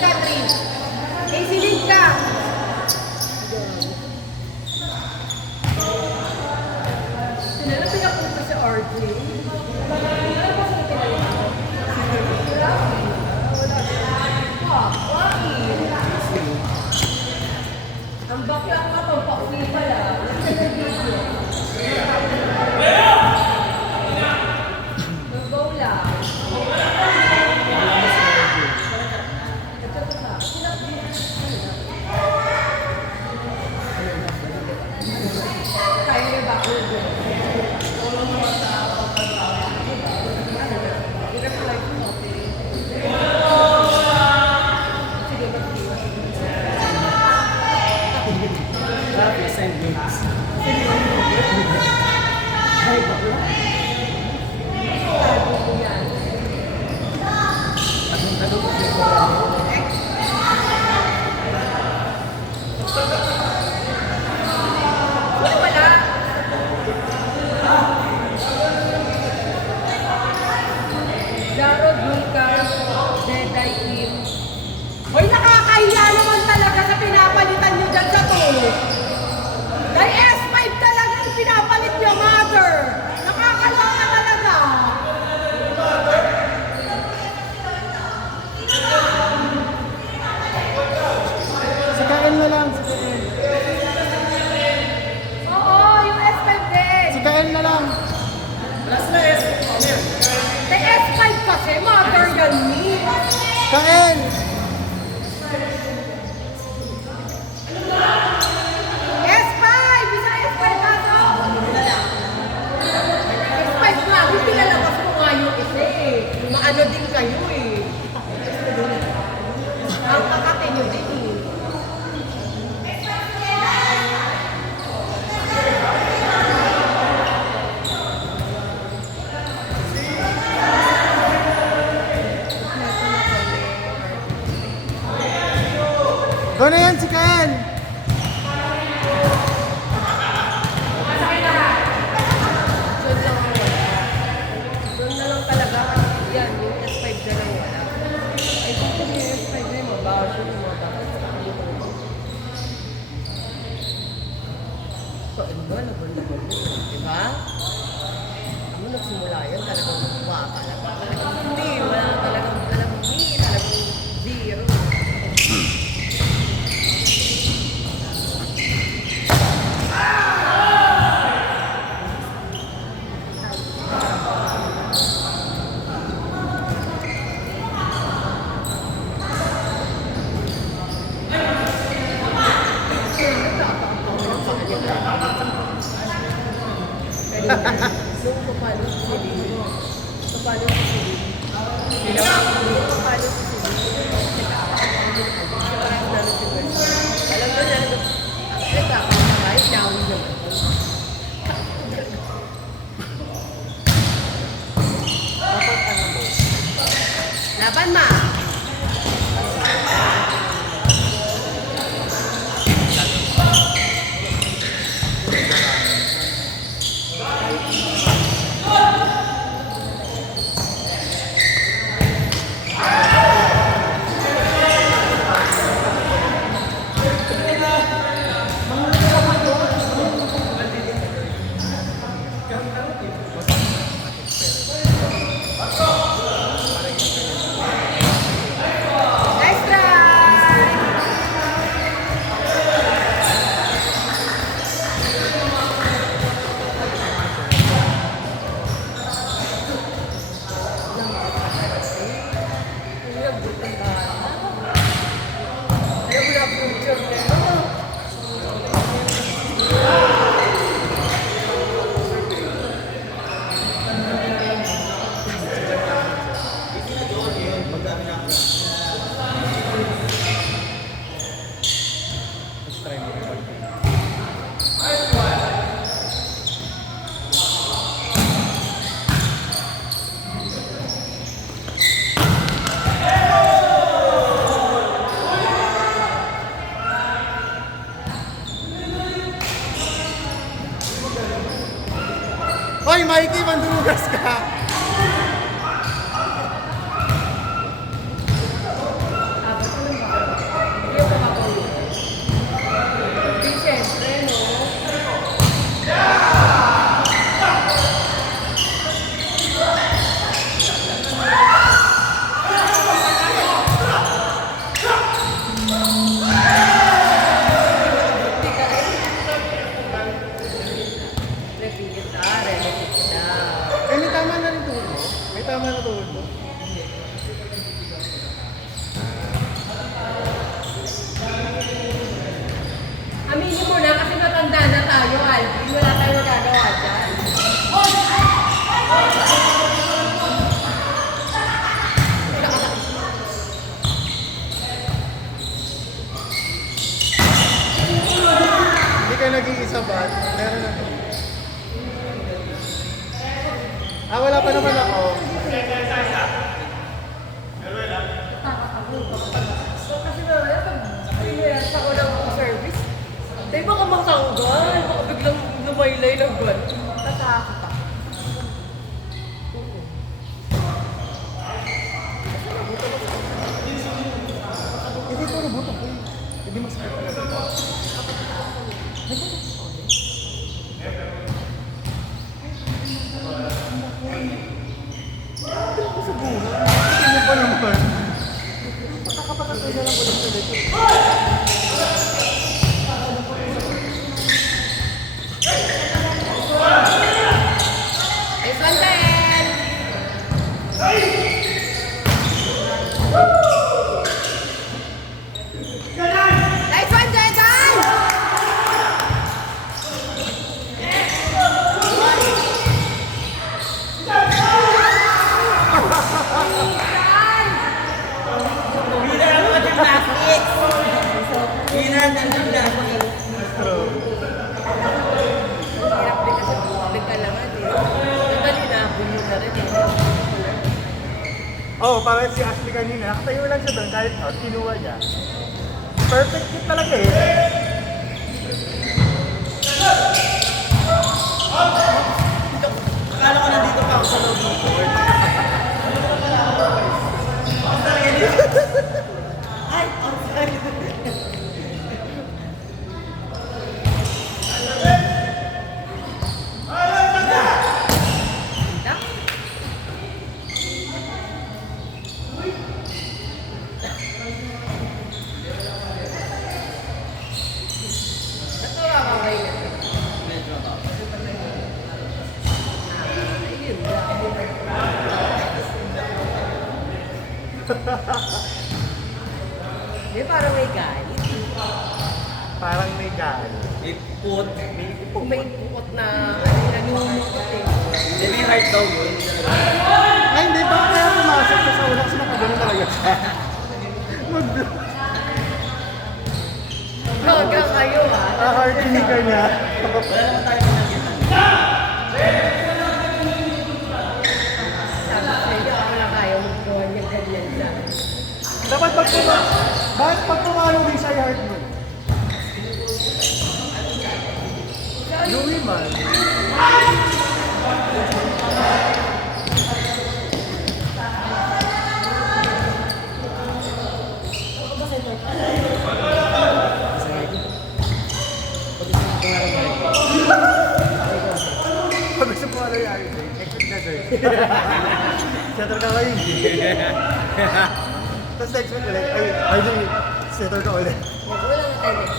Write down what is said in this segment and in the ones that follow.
Catherine. AC Link ka. Sila na pinapunta si RJ. Ang bakla nga pang pauwi pala. Nag-go lang. Kaya niya ba? Jarod, Lucas, Deday, Kim. Hoy, nakakahiya naman talaga sa pinapalitan nyo dyan sa tulog. Dahil S5 talaga yung pinapalit nyo, mother. Nakakaloka talaga. Sikain mo lang, sikain. Oo, yung S5 din. Sikain na lang. May S5 kasi, mother yan ni. Kain! S5! Isa S5 na to. S5 nga, yung pinalabas mo nga yung isa eh. Maano din kayo eh. Ang kakate nyo din eh. Go na yan, sikain! Doon na lang talaga. Yan, yung S5 na lang wala. Ay, kung yung S5 na yung mabawas yung mga bakit. So, ano ba? Nabon. Diba? Ano nagsimula yan? Talagang nakuha ka lang. Talagang hindi. Wala talagang alam ni. Talagang zero. Nung papalo si Celine. Papalo si Celine. Papalo si Celine. Parang namin si Bersa. Alam mo na, nagkakakakay, down naman. Dapat ano mo? Laban ma! nag-iisa ba? Meron ako. Wala pa naman ako. Kasi mamaya pag pinayasa ko lang ako service, tayo baka matanggal, baka biglang lumaylay ng gano'n. Tatakot ako. Hindi ito rubuto ko eh. Hindi masakit talaga. Ano ba naman? Patakapatatay na lang ulit. Nice one, Kael! Nice one, Jagan! Winner ang mga gymnastics! Winner ng gymnastics! Hirap din kasi nagkalaman eh. Madali na, bunyo na rin eh. Oh, parang si Ashley kanina, nakatayo lang siya doon kahit kinuha niya. Perfect hit talaga eh. Akala ko nandito pa ako sa loob ng court. Ay, outside! Natuwa ka ba yun? Medyo ba? Ayun lang. Di parang may galit. Parang may galit. Ipot. Kung may pukot na ano, nanumukot eh. May heart daw yun. Ay, hindi ba? Kaya pumasok siya sa ulang sila kagano talaga siya. Mag-block. Hanggang kayo ah. Heart ka niya. Wala naman tayo pinagkitan. Sabi sa inyo, ako lang kaya maggawa niya ganyan lang. Dapat bakit pag pumalo din siya yung heart mo? Louie man. Pag gusto mo ano yung ayos eh, exit na sir. Setter ka kayo hindi. Tapos next week ulit, ay di, setter ka ulit. Wala na tayo next.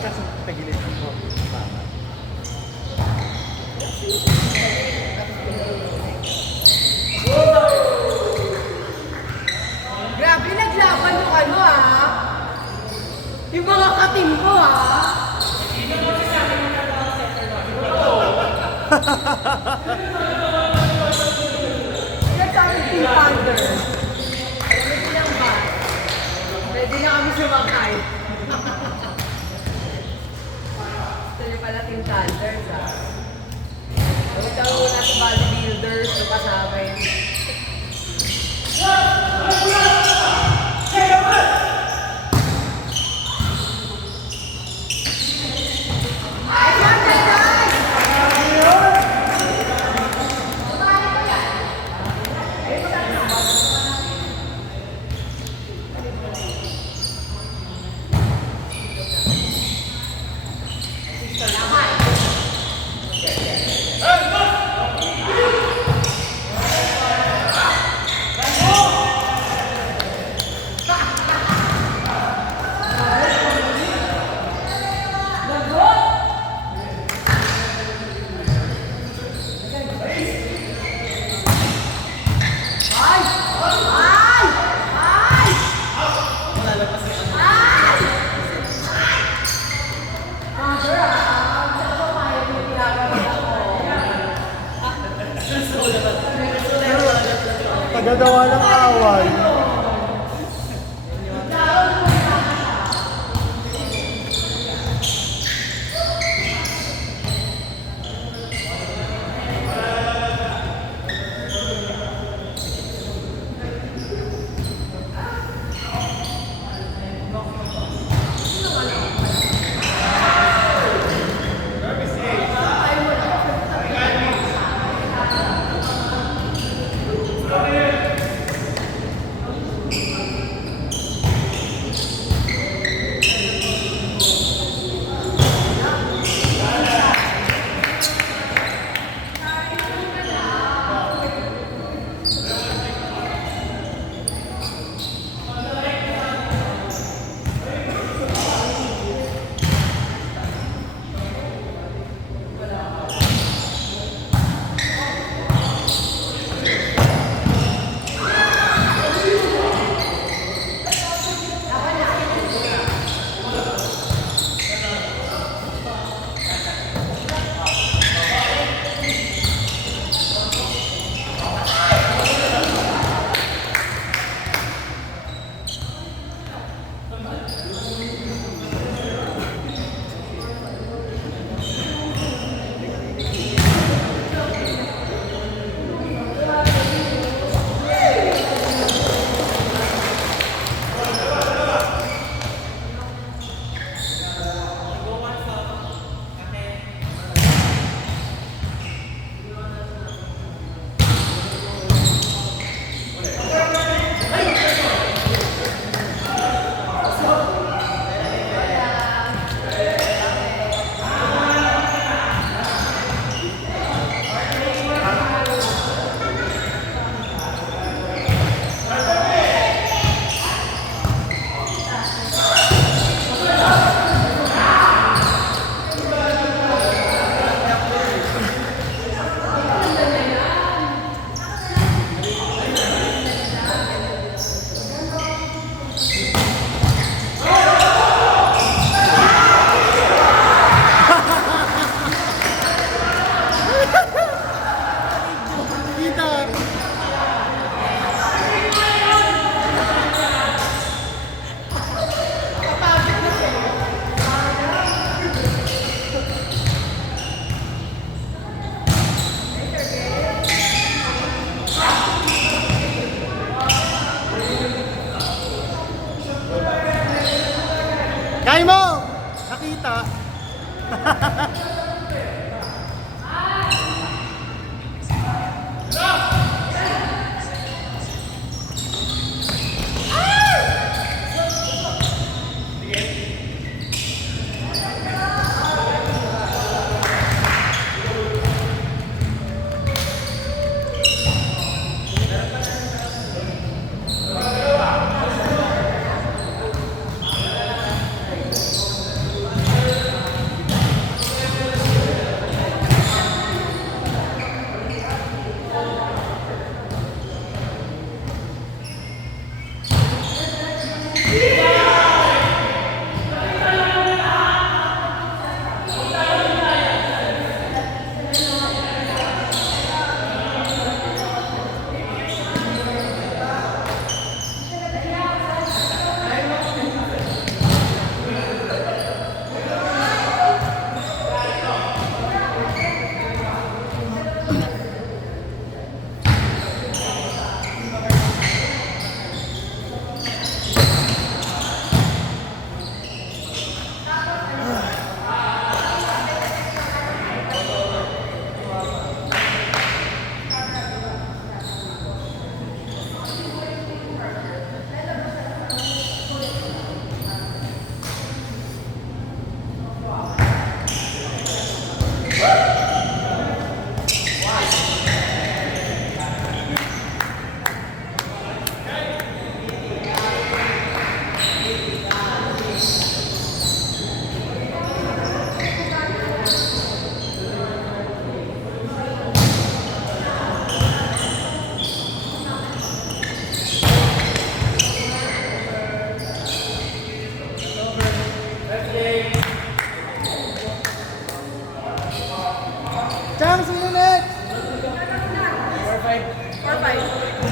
Kasi tagilid ko. Grabe, naglaban yung ano ah. Yung mga katim ko ah. Yan sa amin, Team Thunder. Pwede lang ba? Pwede na kami sumakay. Tuloy pala Team Thunders ah. Ikaw muna sa bodybuilders na kasama yun. Kaya mo! Nakita! Chang, sino next? 4-5.